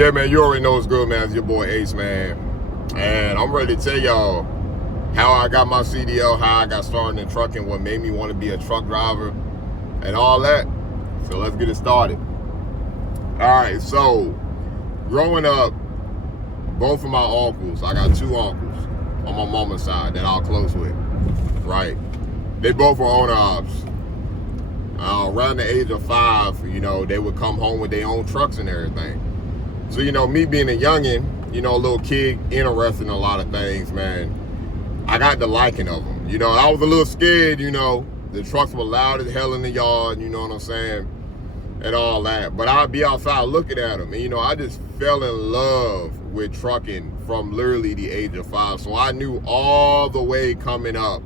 Yeah, man, you already know what's good, man. It's your boy Ace, man. And I'm ready to tell y'all how I got my CDL, how I got started in trucking, what made me want to be a truck driver, and all that. So let's get it started. All right, so growing up, both of my uncles, I got two uncles on my mama's side that I'm close with, right? They both were owner ops. Around the age of 5, they would come home with their own trucks and everything. So, me being a youngin', a little kid, interested in a lot of things, man, I got the liking of them. I was a little scared, the trucks were loud as hell in the yard, you know what I'm saying, and all that. But I'd be outside looking at them, and, I just fell in love with trucking from literally the age of 5. So I knew all the way coming up,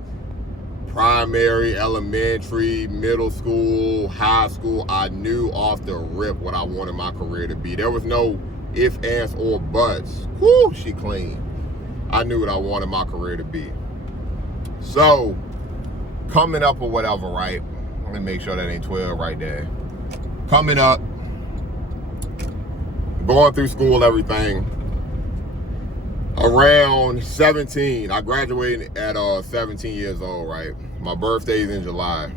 primary, elementary, middle school, high school, I knew off the rip what I wanted my career to be. There was no ifs, ands, or buts. Whoo, she clean. I knew what I wanted my career to be. So, coming up or whatever, right? Let me make sure that ain't 12 right there. Coming up, going through school, everything. Around 17, I graduated at 17 years old, right? My birthday's in July.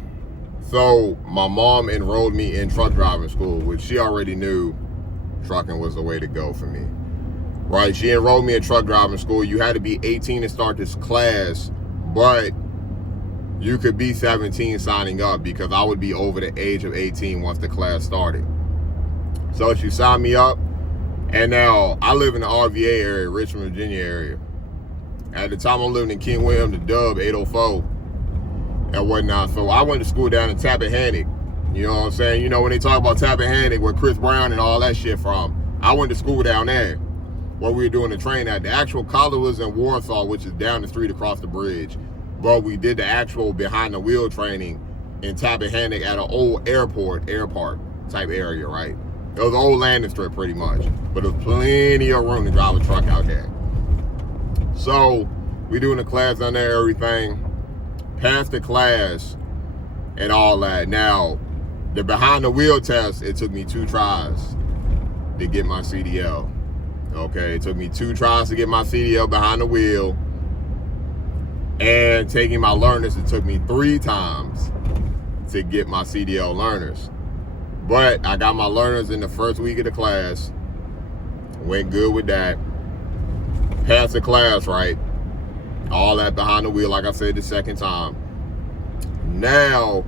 So my mom enrolled me in truck driving school, which she already knew trucking was the way to go for me, right? She enrolled me in truck driving school. You had to be 18 to start this class, but you could be 17 signing up because I would be over the age of 18 once the class started. So she signed me up. And now, I live in the RVA area, Richmond, Virginia area. At the time, I'm living in King William, the Dub, 804, and whatnot. So I went to school down in Tappahannock. You know what I'm saying? When they talk about Tappahannock, where Chris Brown and all that shit from, I went to school down there, where we were doing the train at. The actual college was in Warsaw, which is down the street across the bridge. But we did the actual behind-the-wheel training in Tappahannock at an old air park type area, right? It was an old landing strip pretty much, but there was plenty of room to drive a truck out there. So we doing the class down there, everything, passed the class and all that. Now, the behind the wheel test, it took me 2 tries to get my CDL. Okay, it took me 2 tries to get my CDL behind the wheel. And taking my learners, it took me 3 times to get my CDL learners. But I got my learners in the first week of the class. Went good with that. Passed the class, right? All that behind the wheel, like I said, the second time. Now,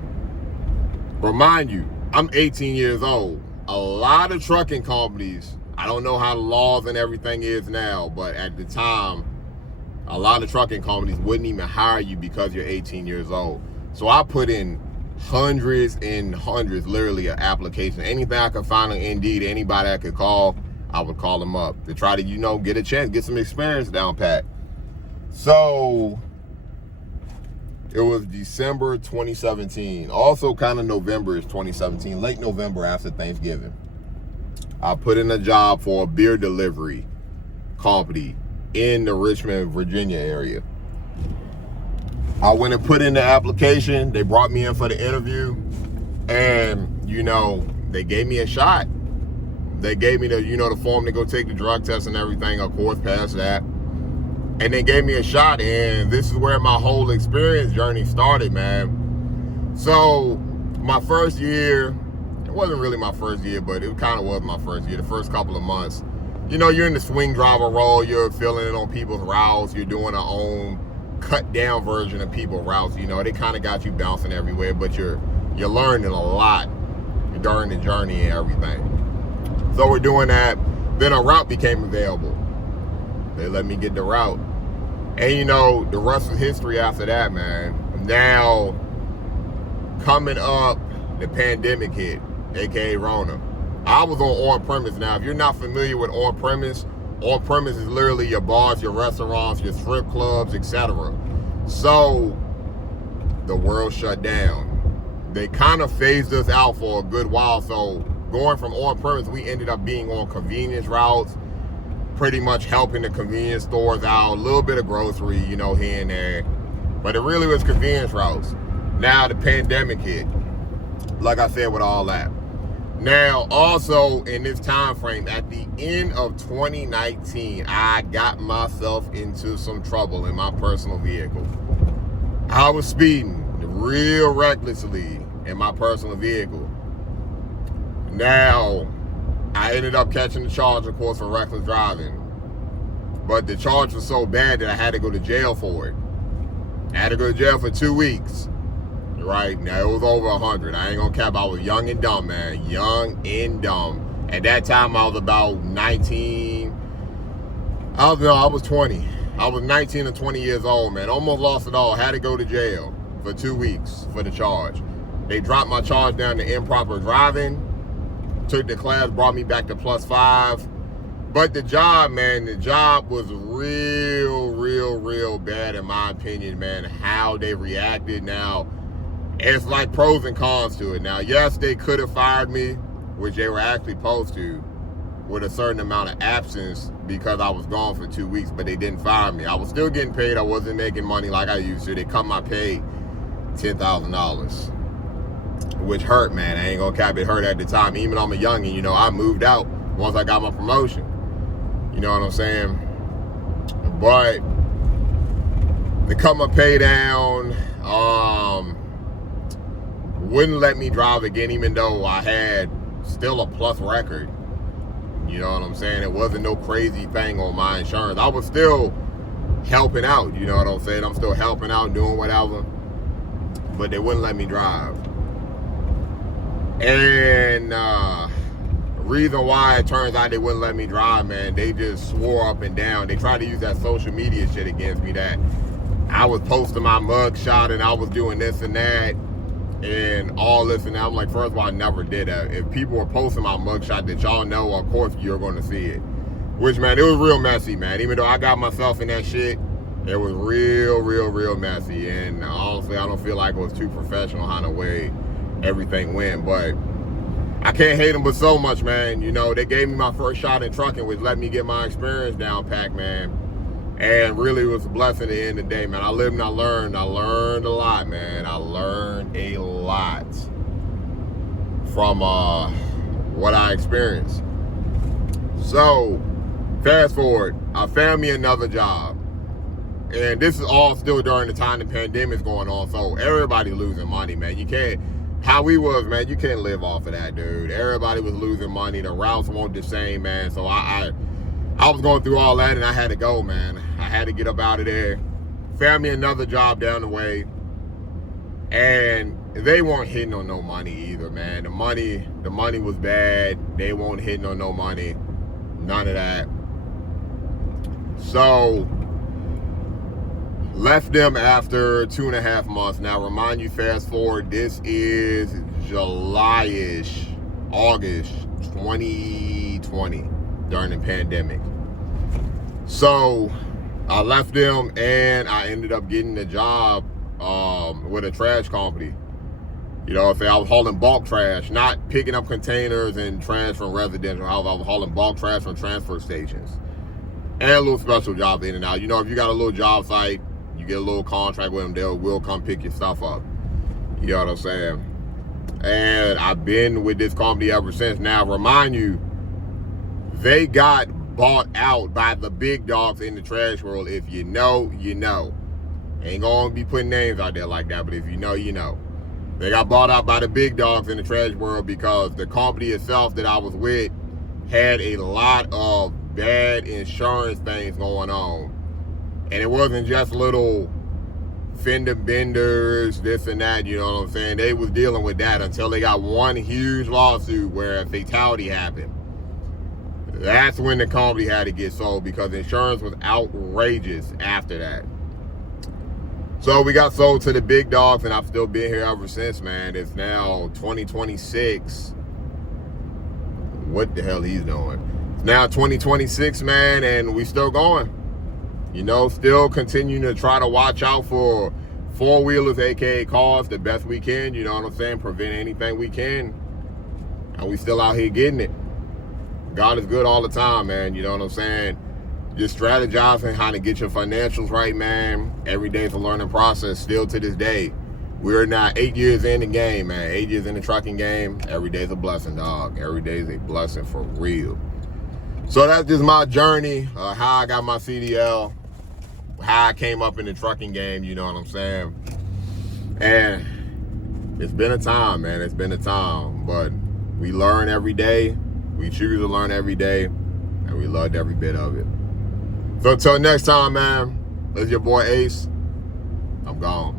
remind you, I'm 18 years old. A lot of trucking companies, I don't know how the laws and everything is now, but at the time, a lot of trucking companies wouldn't even hire you because you're 18 years old. So I put in hundreds and hundreds, literally, of applications. Anything I could find on Indeed, anybody I could call, I would call them up to try to, get a chance, get some experience down pat. So it was December 2017. Also kind of November is 2017, late November after Thanksgiving. I put in a job for a beer delivery company in the Richmond, Virginia area. I went and put in the application. They brought me in for the interview. And, they gave me a shot. They gave me the form to go take the drug test and everything. Of course, passed that. And they gave me a shot. And this is where my whole experience journey started, man. So, my first year, it wasn't really my first year, but it kind of was my first year. The first couple of months, you're in the swing driver role. You're filling it on people's routes. You're doing our own cut down version of people's routes. They kind of got you bouncing everywhere, but you're learning a lot during the journey and everything. So we're doing that. Then a route became available. They let me get the route. And the rest is history after that, man. Now, coming up, the pandemic hit, aka Rona. I was on premise. Now, if you're not familiar with on premise is literally your bars, your restaurants, your strip clubs, etc. So the world shut down. They kind of phased us out for a good while. So going from on premise, we ended up being on convenience routes, pretty much helping the convenience stores out, a little bit of grocery, here and there. But it really was convenience routes. Now the pandemic hit, like I said, with all that. Now, also in this time frame, at the end of 2019, I got myself into some trouble in my personal vehicle. I was speeding real recklessly in my personal vehicle. Now, I ended up catching the charge, of course, for reckless driving. But the charge was so bad that I had to go to jail for it. I had to go to jail for 2 weeks. Right? Now, it was over 100. I ain't gonna cap. I was young and dumb, man. Young and dumb. At that time, I was about 19. I was 20. I was 19 or 20 years old, man. Almost lost it all. Had to go to jail for 2 weeks for the charge. They dropped my charge down to improper driving. Took the class, brought me back to +5. But the job, man, the job was real bad in my opinion, man. How they reacted. Now, it's like pros and cons to it. Now, yes, they could have fired me, which they were actually supposed to, with a certain amount of absence because I was gone for 2 weeks, but they didn't fire me. I was still getting paid. I wasn't making money like I used to. They cut my pay $10,000, which hurt, man. I ain't gonna cap, it hurt at the time. Even though I'm a youngin', you know, I moved out once I got my promotion. You know what I'm saying? But they cut my pay down, wouldn't let me drive again, even though I had still a plus record. You know what I'm saying? It wasn't no crazy thing on my insurance. I was still helping out, you know what I'm saying? I'm still helping out, doing whatever. But they wouldn't let me drive. And reason why it turns out they wouldn't let me drive, man, they just swore up and down. They tried to use that social media shit against me, that I was posting my mug shot and I was doing this and that and all this and that. I'm like, first of all, I never did that. If people were posting my mugshot that y'all know, of course you're going to see it. Which, man, it was real messy, man. Even though I got myself in that shit, it was real messy. And honestly, I don't feel like it was too professional how the way everything went. But I can't hate them but so much, man. You know, they gave me my first shot in trucking, which let me get my experience down pat, man. And really, it was a blessing at the end of the day, man. I lived and I learned. I learned a lot, man. I learned a lot from what I experienced. So, fast forward, I found me another job. And this is all still during the time the pandemic's going on. So, everybody losing money, man. You can't, how we was, man, you can't live off of that, dude. Everybody was losing money. The routes weren't the same, man. So, I was going through all that and I had to go, man. I had to get up out of there. Found me another job down the way. And they weren't hitting on no money either, man. The money was bad. They weren't hitting on no money. None of that. So, left them after 2.5 months. Now, remind you, fast forward, this is July-ish, August 2020, during the pandemic. So I left them and I ended up getting a job with a trash company. You know, I was hauling bulk trash, not picking up containers and trash from residential houses. I was hauling bulk trash from transfer stations. And a little special job in and out. You know, if you got a little job site, you get a little contract with them, they will come pick your stuff up. You know what I'm saying? And I've been with this company ever since. Now, remind you, they got bought out by the big dogs in the trash world. If you know, you know. Ain't gonna be putting names out there like that, but if you know, you know. They got bought out by the big dogs in the trash world because the company itself that I was with had a lot of bad insurance things going on. And it wasn't just little fender benders, this and that, you know what I'm saying? They was dealing with that until they got one huge lawsuit where a fatality happened. That's when the company had to get sold because insurance was outrageous after that. So we got sold to the big dogs and I've still been here ever since, man. It's now 2026. What the hell he's doing? It's now 2026, man, and we still going. You know, still continuing to try to watch out for four-wheelers, aka cars, the best we can, you know what I'm saying? Prevent anything we can. And we still out here getting it. God is good all the time, man. You know what I'm saying? Just strategizing how to get your financials right, man. Every day is a learning process still to this day. We're now 8 years in the game, man. 8 years in the trucking game. Every day's a blessing, dog. Every day is a blessing for real. So that's just my journey, how I got my CDL, how I came up in the trucking game, you know what I'm saying? And it's been a time, man. It's been a time. But we learn every day. We choose to learn every day. And we loved every bit of it. So until next time, man, this is your boy Ace. I'm gone.